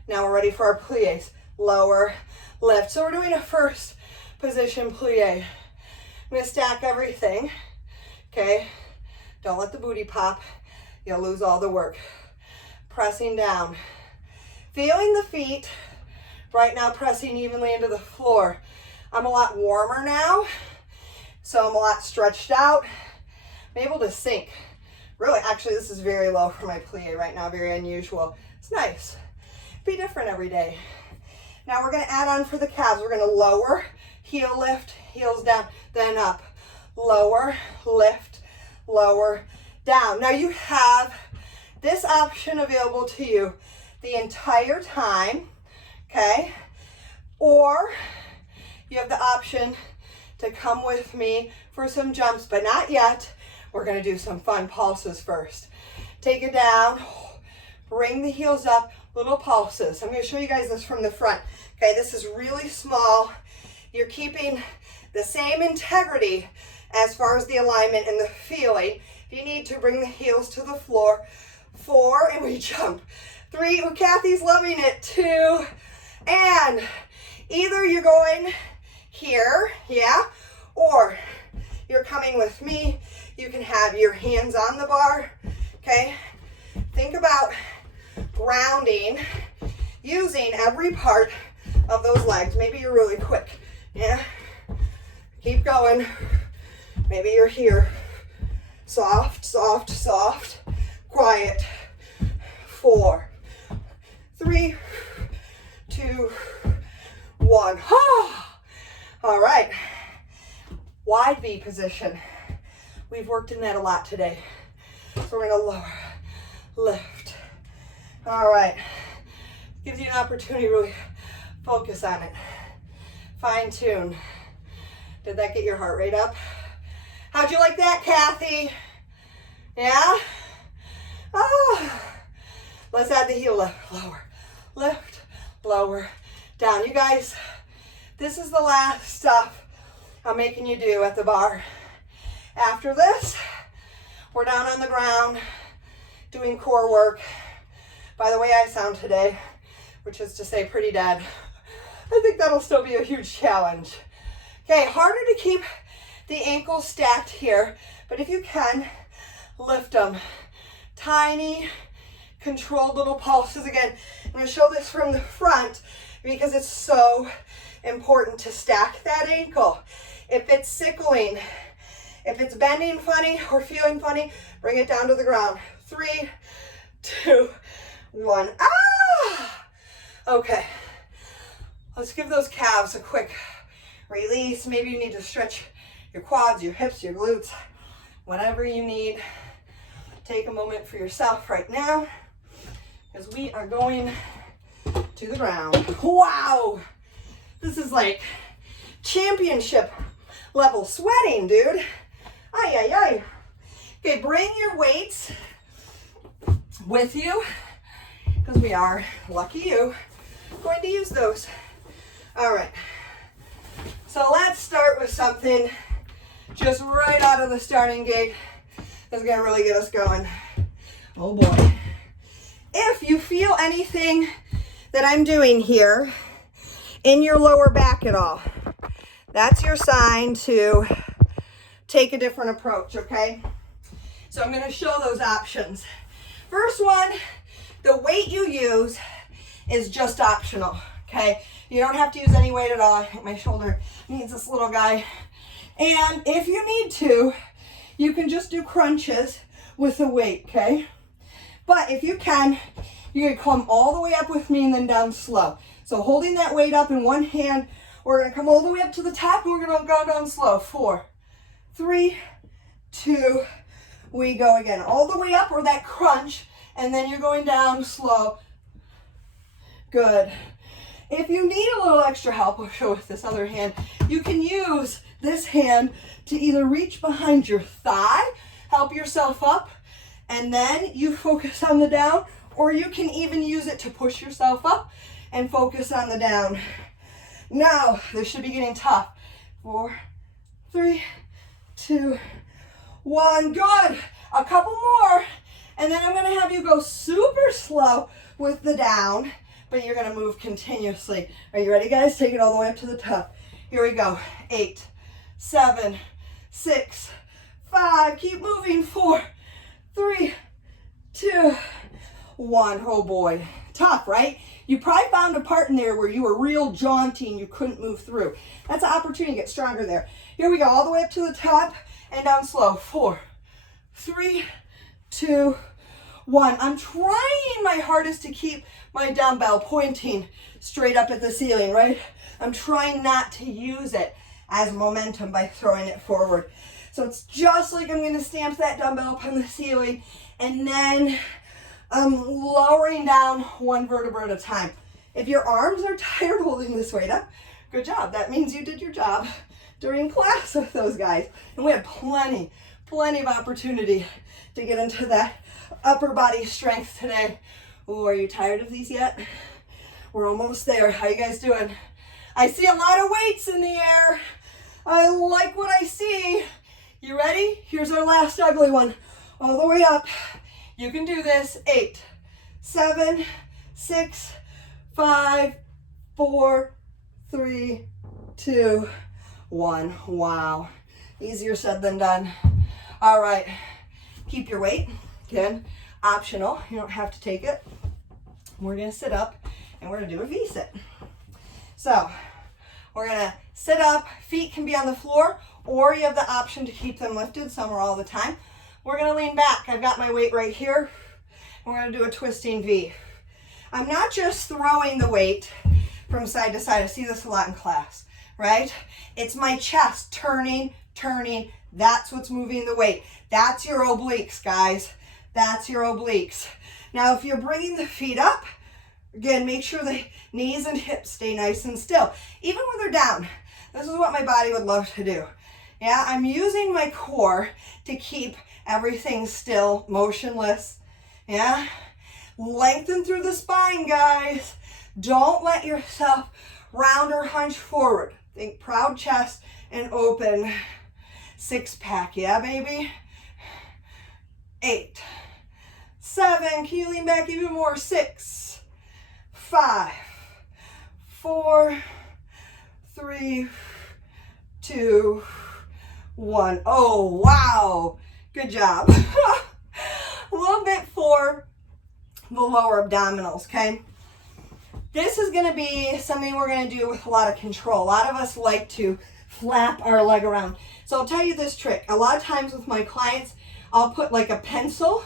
Now we're ready for our plies. Lower, lift. So we're doing a first position plie. I'm gonna stack everything, okay? Don't let the booty pop. You'll lose all the work. Pressing down. Feeling the feet right now pressing evenly into the floor. I'm a lot warmer now, so I'm a lot stretched out. I'm able to sink. Really, actually, this is very low for my plie right now, very unusual. It's nice. Be different every day. Now we're gonna add on for the calves. We're gonna lower, heel lift, heels down, then up. lower, lift, lower, down. Now you have this option available to you the entire time, okay? Or you have the option to come with me for some jumps, but not yet. We're gonna do some fun pulses first. Take it down, bring the heels up, little pulses. I'm gonna show you guys this from the front. Okay, this is really small. You're keeping the same integrity as far as the alignment and the feeling. If you need to, bring the heels to the floor. 4, and we jump. 3, well, Kathy's loving it. 2, and either you're going here, yeah, or you're coming with me. You can have your hands on the bar, okay? Think about grounding using every part of those legs. Maybe you're really quick, yeah? Keep going. Maybe you're here. Soft, soft, soft, quiet. 4, 3, 2, 1. All right. Wide V position. We've worked in that a lot today. So we're gonna lower, lift. All right. Gives you an opportunity to really focus on it. Fine tune. Did that get your heart rate up? How'd you like that, Kathy? Yeah? Oh. Let's add the heel lift. Lower, lift, lower, down. You guys, this is the last stuff I'm making you do at the bar. After this, we're down on the ground doing core work. By the way I sound today, which is to say pretty dead, I think that'll still be a huge challenge. Okay, harder to keep the ankles stacked here, but if you can, lift them. Tiny, controlled little pulses. Again, I'm going to show this from the front because it's so important to stack that ankle. If it's sickling, if it's bending funny or feeling funny, bring it down to the ground. 3, 2, 1. Ah! Okay. Let's give those calves a quick release. Maybe you need to stretch your quads, your hips, your glutes, whatever you need. Take a moment for yourself right now because we are going to the ground. Wow! This is like championship level sweating, dude. Ay, ay, ay. Okay, bring your weights with you because we are, lucky you, going to use those. All right. So let's start with something just right out of the starting gate that's going to really get us going. Oh boy. If you feel anything that I'm doing here in your lower back at all, that's your sign to take a different approach, okay? So I'm going to show those options. First one, the weight you use is just optional, okay? You don't have to use any weight at all. I think my shoulder needs this little guy. And if you need to, you can just do crunches with the weight, okay? But if you can, you're gonna come all the way up with me and then down slow. So holding that weight up in one hand, we're gonna come all the way up to the top and we're gonna go down slow. 4, 3, 2, we go again. All the way up or that crunch, and then you're going down slow. Good. If you need a little extra help, I'll show with this other hand, you can use this hand to either reach behind your thigh, help yourself up, and then you focus on the down, or you can even use it to push yourself up and focus on the down. Now, this should be getting tough. 4, 3, 2, 1. Good. A couple more, and then I'm going to have you go super slow with the down, but you're going to move continuously. Are you ready, guys? Take it all the way up to the top. Here we go. 8, 7, 6, 5. Keep moving. 4, 3, 2, 1. Oh boy. Tough, right? You probably found a part in there where you were real jaunty and you couldn't move through. That's an opportunity to get stronger there. Here we go. All the way up to the top and down slow. 4, 3, 2, 1. I'm trying my hardest to keep my dumbbell pointing straight up at the ceiling, right? I'm trying not to use it as momentum by throwing it forward. So it's just like I'm gonna stamp that dumbbell up on the ceiling, and then lowering down one vertebra at a time. If your arms are tired holding this weight up, good job. That means you did your job during class with those guys. And we had plenty of opportunity to get into that upper body strength today. Oh, are you tired of these yet? We're almost there. How you guys doing? I see a lot of weights in the air. I like what I see. You ready? Here's our last ugly one. All the way up. You can do this. 8, 7, 6, 5, 4, 3, 2, 1. Wow. Easier said than done. All right. Keep your weight. Again, optional. You don't have to take it. We're going to sit up and we're going to do a V-sit. So we're going to sit up. Feet can be on the floor, or you have the option to keep them lifted. Some are all the time. We're going to lean back. I've got my weight right here. We're going to do a twisting V. I'm not just throwing the weight from side to side. I see this a lot in class, right? It's my chest turning. That's what's moving the weight. That's your obliques, guys. That's your obliques. Now, if you're bringing the feet up, again, make sure the knees and hips stay nice and still. Even when they're down, this is what my body would love to do. Yeah, I'm using my core to keep everything still, motionless. Yeah, lengthen through the spine, guys. Don't let yourself round or hunch forward. Think proud chest and open. 6-pack, yeah, baby. 8, 7, can you lean back even more? 6, 5, 4, 3, 2, 1. Oh, wow. Good job. A little bit for the lower abdominals, okay? This is going to be something we're going to do with a lot of control. A lot of us like to flap our leg around. So I'll tell you this trick. A lot of times with my clients, I'll put like a pencil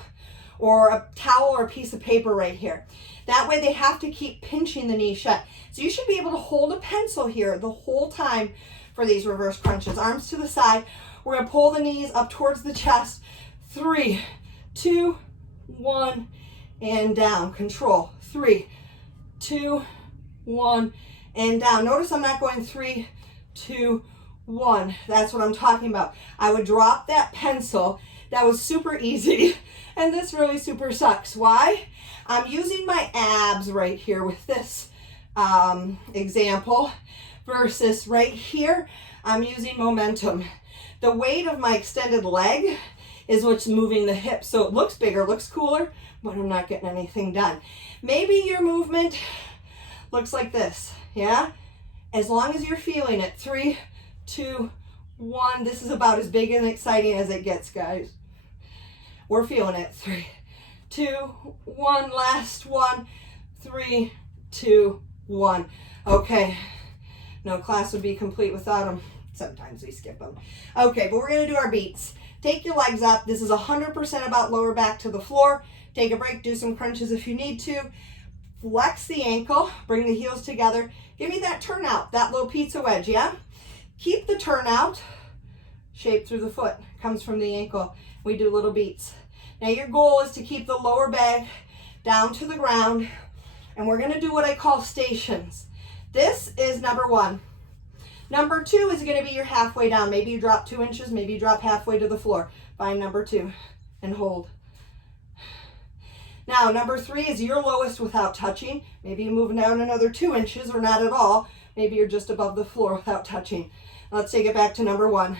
or a towel or a piece of paper right here. That way they have to keep pinching the knee shut. So you should be able to hold a pencil here the whole time for these reverse crunches. Arms to the side. We're going to pull the knees up towards the chest. 3, 2, 1, and down. Control. 3, 2, 1, and down. Notice I'm not going 3, 2, 1. That's what I'm talking about. I would drop that pencil. That was super easy. And this really super sucks. Why? I'm using my abs right here with this example versus right here, I'm using momentum. The weight of my extended leg is what's moving the hips. So it looks bigger, looks cooler, but I'm not getting anything done. Maybe your movement looks like this, yeah? As long as you're feeling it. 3, 2, 1. This is about as big and exciting as it gets, guys. We're feeling it. 3, 2, 1. Last one. 3, 2, 1. Okay. No class would be complete without them. Sometimes we skip them. Okay, but we're going to do our beats. Take your legs up. This is 100% about lower back to the floor. Take a break. Do some crunches if you need to. Flex the ankle. Bring the heels together. Give me that turnout, that little pizza wedge, yeah? Keep the turnout. Shape through the foot. Comes from the ankle. We do little beats. Now your goal is to keep the lower back down to the ground. And we're going to do what I call stations. This is number 1. Number 2 is going to be your halfway down. Maybe you drop 2 inches. Maybe you drop halfway to the floor. Find number 2 and hold. Now, number 3 is your lowest without touching. Maybe you move down another 2 inches or not at all. Maybe you're just above the floor without touching. Let's take it back to number 1.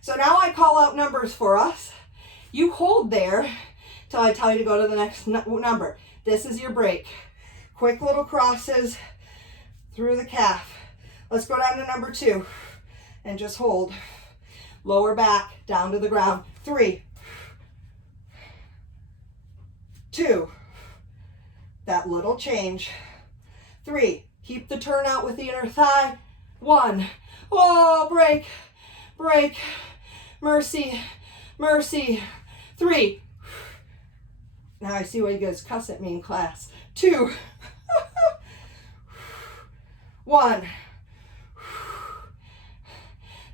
So now I call out numbers for us. You hold there till I tell you to go to the next number. This is your break. Quick little crosses through the calf. Let's go down to number 2 and just hold. Lower back down to the ground. 3, 2, that little change. 3, keep the turnout with the inner thigh. 1, oh, break, break, mercy, mercy. 3, now I see why you guys cuss at me in class. 2, 1,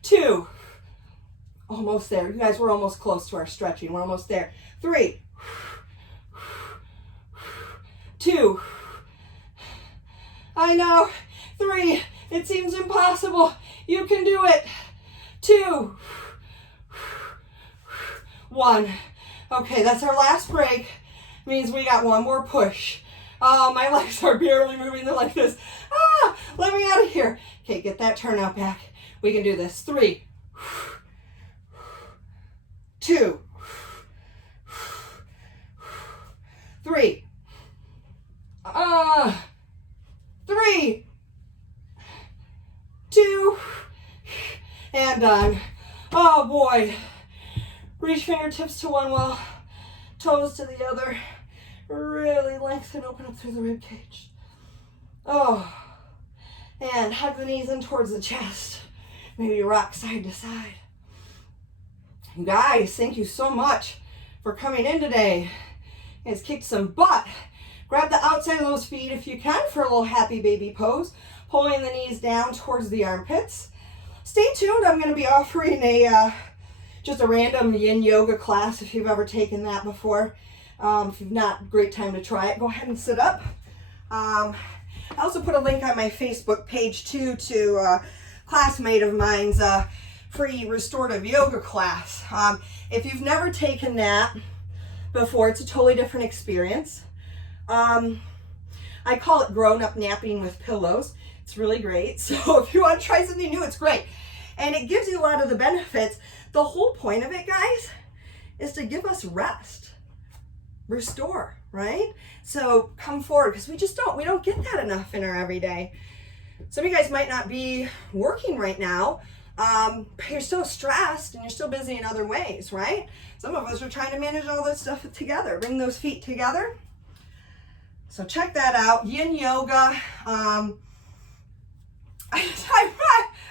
2, Almost there. You guys, we're almost close to our stretching. We're almost there. 3, 2, I know, 3, it seems impossible. You can do it. 2, 1. Okay, that's our last break. Means we got one more push. Oh, my legs are barely moving. They're like this. Ah, let me out of here. Okay, get that turnout back. We can do this. 3, 2, 3, 3, 2, and done. Oh boy. Reach fingertips to one wall, toes to the other. Really lengthen, open up through the rib cage. Oh, and hug the knees in towards the chest. Maybe rock side to side. You guys, thank you so much for coming in today. You guys kicked some butt. Grab the outside of those feet if you can for a little happy baby pose. Pulling the knees down towards the armpits. Stay tuned. I'm going to be offering just a random yin yoga class if you've ever taken that before. If you've not, great time to try it. Go ahead and sit up. I also put a link on my Facebook page too to a classmate of mine's free restorative yoga class. If you've never taken that before, it's a totally different experience. I call it grown-up napping with pillows. It's really great. So if you want to try something new, it's great. And it gives you a lot of the benefits. The whole point of it, guys, is to give us rest, restore, right? So come forward, because we don't get that enough in our everyday. Some of you guys might not be working right now, but you're still stressed and you're still busy in other ways, right? Some of us are trying to manage all this stuff together. Bring those feet together. So check that out. Yin yoga.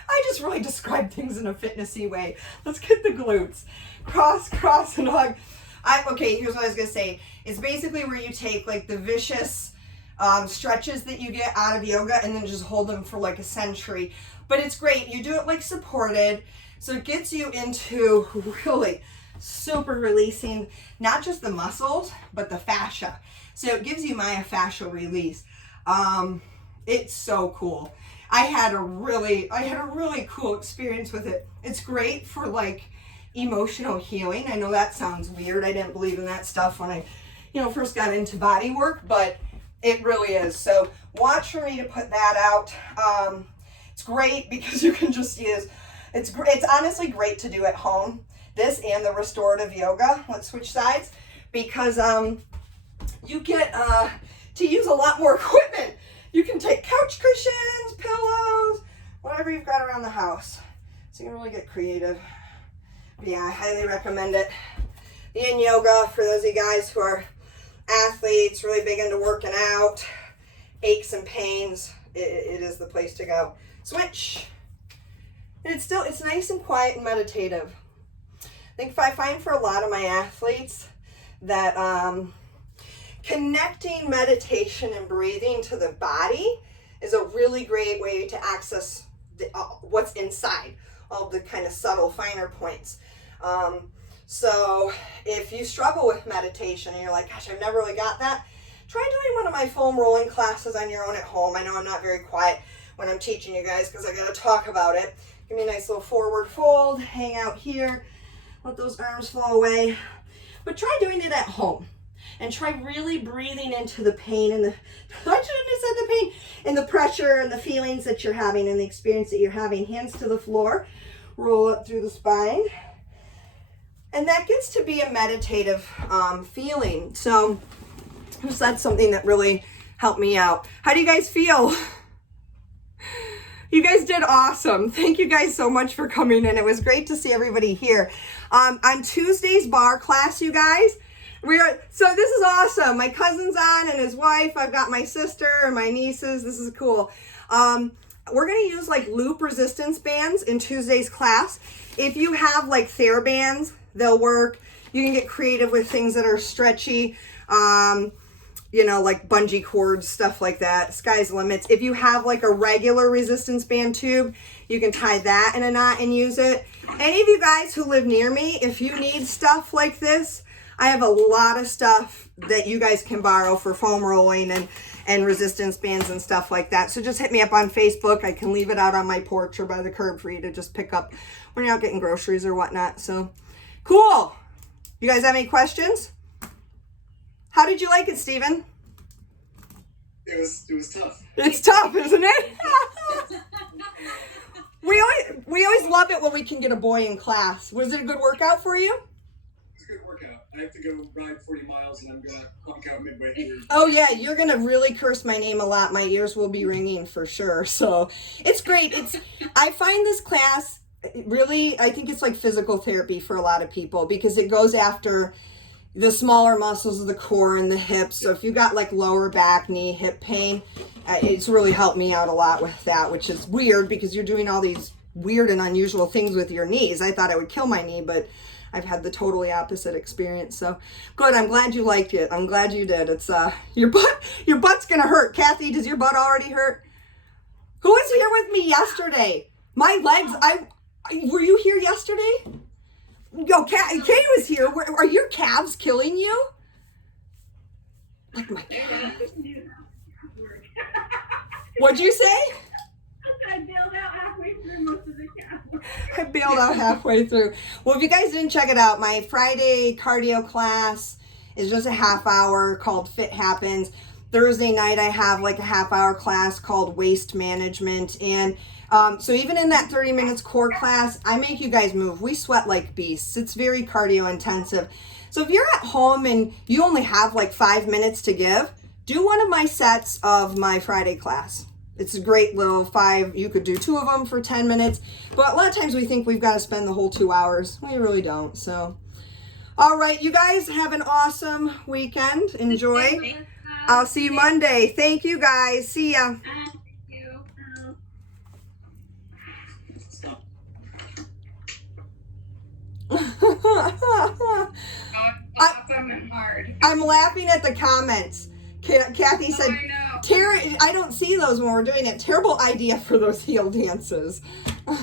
I just really describe things in a fitnessy way. Let's get the glutes. Cross, cross, and hug. Okay, here's what I was going to say. It's basically where you take like the vicious stretches that you get out of yoga and then just hold them for like a century. But it's great. You do it like supported. So it gets you into really super releasing, not just the muscles, but the fascia. So it gives you myofascial release. It's so cool. I had a really cool experience with it. It's great for like emotional healing. I know that sounds weird. I didn't believe in that stuff when I, first got into body work, but it really is. So watch for me to put that out. It's great because you can just use, it's honestly great to do at home. This and the restorative yoga. Let's switch sides because you get to use a lot more equipment. You can take couch cushions, pillows, whatever you've got around the house. So you can really get creative. But yeah, I highly recommend it. The yin yoga, for those of you guys who are athletes, really big into working out, aches and pains, it is the place to go. Switch. And it's nice and quiet and meditative. I think I find for a lot of my athletes that connecting meditation and breathing to the body is a really great way to access what's inside, all the kind of subtle, finer points. So if you struggle with meditation and you're like, gosh, I've never really got that, try doing one of my foam rolling classes on your own at home. I know I'm not very quiet when I'm teaching you guys because I got to talk about it. Give me a nice little forward fold, hang out here, let those arms flow away. But try doing it at home. And try really breathing into the pain and and the pressure and the feelings that you're having and the experience that you're having. Hands to the floor, roll up through the spine. And that gets to be a meditative feeling. So that's something that really helped me out. How do you guys feel? You guys did awesome. Thank you guys so much for coming in. It was great to see everybody here. On Tuesday's barre class, you guys, so this is awesome. My cousin's on and his wife. I've got my sister and my nieces. This is cool. We're going to use like loop resistance bands in Tuesday's class. If you have like TheraBands, they'll work. You can get creative with things that are stretchy. you know, like bungee cords, stuff like that. Sky's the limits. If you have like a regular resistance band tube, you can tie that in a knot and use it. Any of you guys who live near me, if you need stuff like this, I have a lot of stuff that you guys can borrow for foam rolling and resistance bands and stuff like that. So just hit me up on Facebook. I can leave it out on my porch or by the curb for you to just pick up when you're out getting groceries or whatnot. So cool. You guys have any questions? How did you like it, Steven? It was tough. It's tough, isn't it? we always love it when we can get a boy in class. Was it a good workout for you? It's a good workout. I have to go ride 40 miles and I'm going to clock out midway through. Oh yeah, you're going to really curse my name a lot. My ears will be ringing for sure. So it's great. I find this class really, I think it's like physical therapy for a lot of people because it goes after the smaller muscles of the core and the hips. So if you got like lower back, knee, hip pain, it's really helped me out a lot with that, which is weird because you're doing all these weird and unusual things with your knees. I thought I would kill my knee, but I've had the totally opposite experience. So good. I'm glad you liked it. I'm glad you did. It's your butt's gonna hurt. Kathy, does your butt already hurt? Who was here with me yesterday? My legs. Were you here yesterday? Yo, Kay was here. Are your calves killing you? Like my calves. What'd you say? I bailed out halfway through most of the calves. I bailed out halfway through. Well, if you guys didn't check it out, my Friday cardio class is just a half hour called Fit Happens. Thursday night, I have like a half hour class called Waste Management. And so even in that 30 minutes core class, I make you guys move. We sweat like beasts. It's very cardio intensive. So if you're at home and you only have like 5 minutes to give, do one of my sets of my Friday class. It's a great little 5. You could do 2 of them for 10 minutes. But a lot of times we think we've got to spend the whole 2 hours. We really don't. So, all right, you guys have an awesome weekend. Enjoy. I'll see you Monday. Thank you guys. See ya. Awesome and hard. I'm laughing at the comments. Kathy said, Terry, I don't see those when we're doing it. Terrible idea for those heel dances. I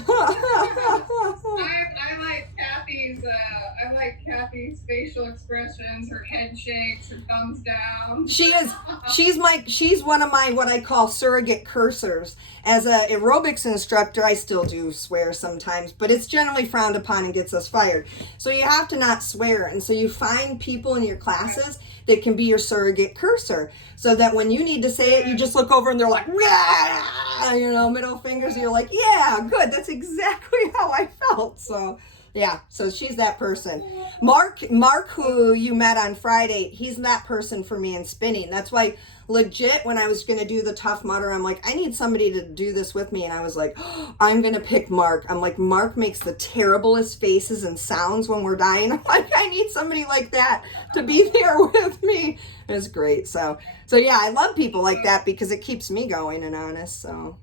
like Kathy's facial expressions, her head shakes, her thumbs down. She's one of my what I call surrogate cursors. As a aerobics instructor, I still do swear sometimes, but it's generally frowned upon and gets us fired. So you have to not swear, and so you find people in your classes that can be your surrogate cursor, so that when you need to say it, you just look over and they're like, "Rah!" You know, middle fingers, and you're like, yeah, good. That's exactly how I felt. So yeah, so she's that person. Mark, who you met on Friday, he's that person for me in spinning. That's why legit when I was going to do the Tough Mudder, I'm like, I need somebody to do this with me. And I was like, oh, I'm going to pick Mark. I'm like, Mark makes the terriblest faces and sounds when we're dying. I'm like, I need somebody like that to be there with me. It's great. So yeah, I love people like that because it keeps me going and honest. So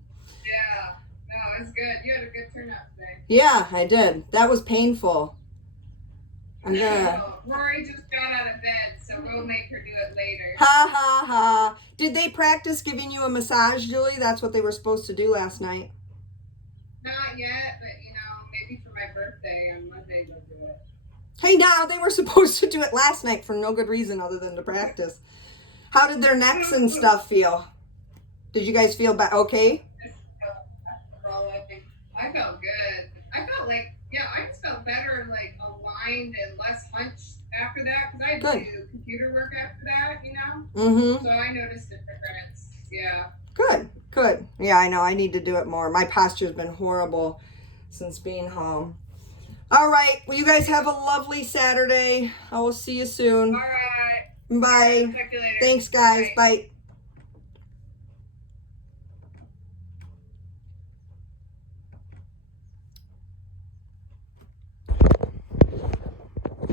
yeah, no, it's good. You had a good turnout today. Yeah, I did. That was painful. Rory just got out of bed, so we'll make her do it later. Ha ha ha. Did they practice giving you a massage, Julie? That's what they were supposed to do last night. Not yet, but maybe for my birthday on Monday they'll do it. Hey, now they were supposed to do it last night for no good reason other than to practice. How did their necks and stuff feel? Did you guys feel okay? I felt good. I just felt better, like aligned and less hunched after that because I had to do computer work after that, Mm-hmm. So I noticed a difference. Yeah. Good. Yeah, I know. I need to do it more. My posture's been horrible since being home. All right. Well, you guys have a lovely Saturday. I will see you soon. All right. Bye. Talk to you later. Thanks, guys. Bye.